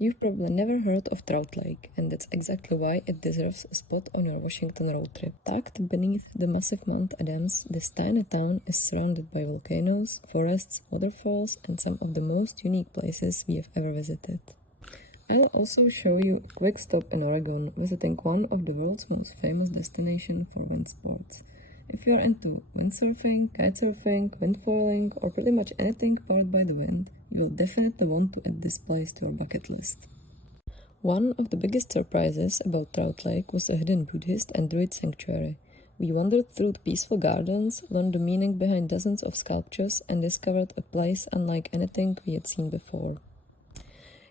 You've probably never heard of Trout Lake, and that's exactly why it deserves a spot on your Washington road trip. Tucked beneath the massive Mount Adams, this tiny town is surrounded by volcanoes, forests, waterfalls, and some of the most unique places we have ever visited. I'll also show you a quick stop in Oregon, visiting one of the world's most famous destinations for wind sports. If you're into windsurfing, kitesurfing, windfoiling, or pretty much anything powered by the wind, you will definitely want to add this place to your bucket list. One of the biggest surprises about Trout Lake was a hidden Buddhist and Druid sanctuary. We wandered through the peaceful gardens, learned the meaning behind dozens of sculptures, and discovered a place unlike anything we had seen before.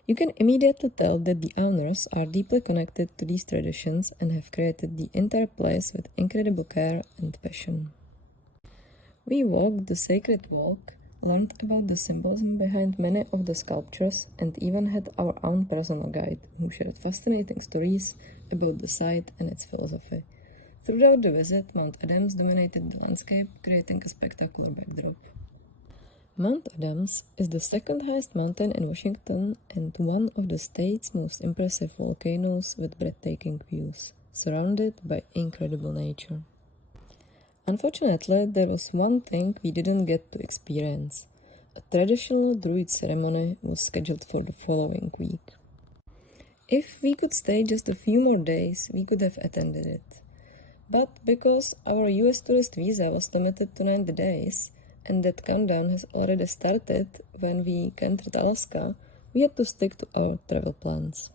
You can immediately tell that the owners are deeply connected to these traditions and have created the entire place with incredible care and passion. We walked the sacred walk, learned about the symbolism behind many of the sculptures, and even had our own personal guide who shared fascinating stories about the site and its philosophy. Throughout the visit, Mount Adams dominated the landscape, creating a spectacular backdrop. Mount Adams is the second highest mountain in Washington and one of the state's most impressive volcanoes with breathtaking views, surrounded by incredible nature. Unfortunately, there was one thing we didn't get to experience. A traditional Druid ceremony was scheduled for the following week. If we could stay just a few more days, we could have attended it. But because our US tourist visa was limited to 90 days, and that countdown has already started when we entered Alaska, we had to stick to our travel plans.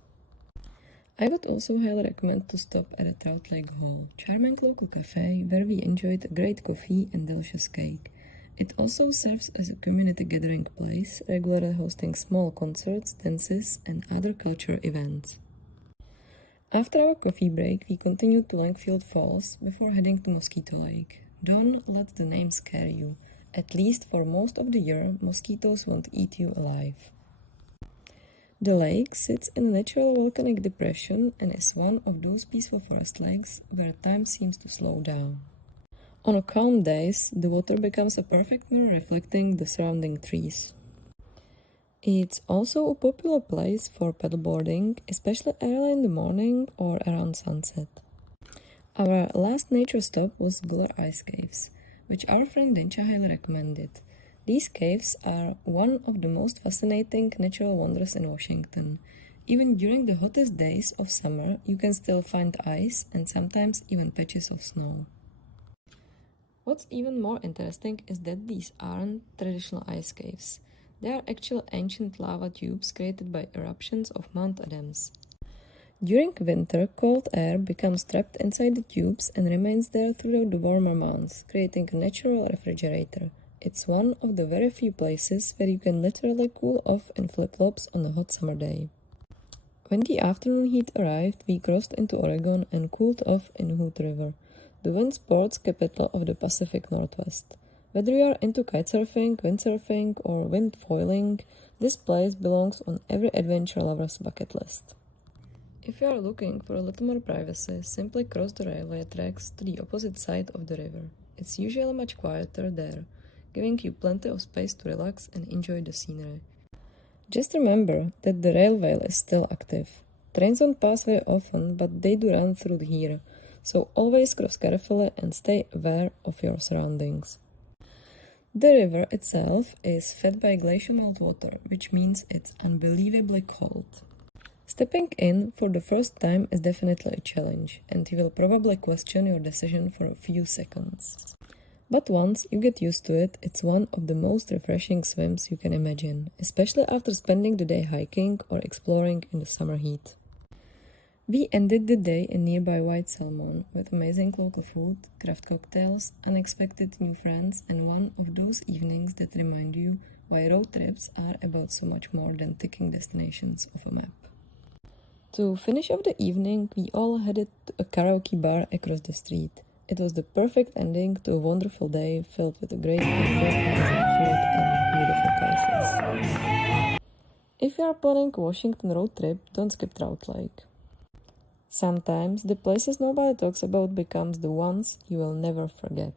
I would also highly recommend to stop at a Trout Lake Hall, charming local cafe where we enjoyed a great coffee and delicious cake. It also serves as a community gathering place, regularly hosting small concerts, dances, and other cultural events. After our coffee break, we continued to Langfield Falls before heading to Mosquito Lake. Don't let the name scare you. At least for most of the year, mosquitoes won't eat you alive. The lake sits in a natural volcanic depression and is one of those peaceful forest lakes where time seems to slow down. On calm days, the water becomes a perfect mirror reflecting the surrounding trees. It's also a popular place for paddleboarding, especially early in the morning or around sunset. Our last nature stop was Guler Ice Caves, which our friend Dencha highly recommended. These caves are one of the most fascinating natural wonders in Washington. Even during the hottest days of summer, you can still find ice and sometimes even patches of snow. What's even more interesting is that these aren't traditional ice caves. They are actual ancient lava tubes created by eruptions of Mount Adams. During winter, cold air becomes trapped inside the tubes and remains there throughout the warmer months, creating a natural refrigerator. It's one of the very few places where you can literally cool off in flip-flops on a hot summer day. When the afternoon heat arrived, we crossed into Oregon and cooled off in Hood River, the wind sports capital of the Pacific Northwest. Whether you are into kitesurfing, windsurfing, or wind foiling, this place belongs on every adventure lover's bucket list. If you are looking for a little more privacy, simply cross the railway tracks to the opposite side of the river. It's usually much quieter there, giving you plenty of space to relax and enjoy the scenery. Just remember that the railway is still active. Trains don't pass very often, but they do run through here, so always cross carefully and stay aware of your surroundings. The river itself is fed by glacial meltwater, which means it's unbelievably cold. Stepping in for the first time is definitely a challenge, and you will probably question your decision for a few seconds. But once you get used to it, it's one of the most refreshing swims you can imagine, especially after spending the day hiking or exploring in the summer heat. We ended the day in nearby White Salmon with amazing local food, craft cocktails, unexpected new friends, and one of those evenings that remind you why road trips are about so much more than ticking destinations of a map. To finish off the evening, we all headed to a karaoke bar across the street. It was the perfect ending to a wonderful day filled with a great people, amazing food, and beautiful places. If you are planning a Washington road trip, don't skip Trout Lake. Sometimes the places nobody talks about becomes the ones you will never forget.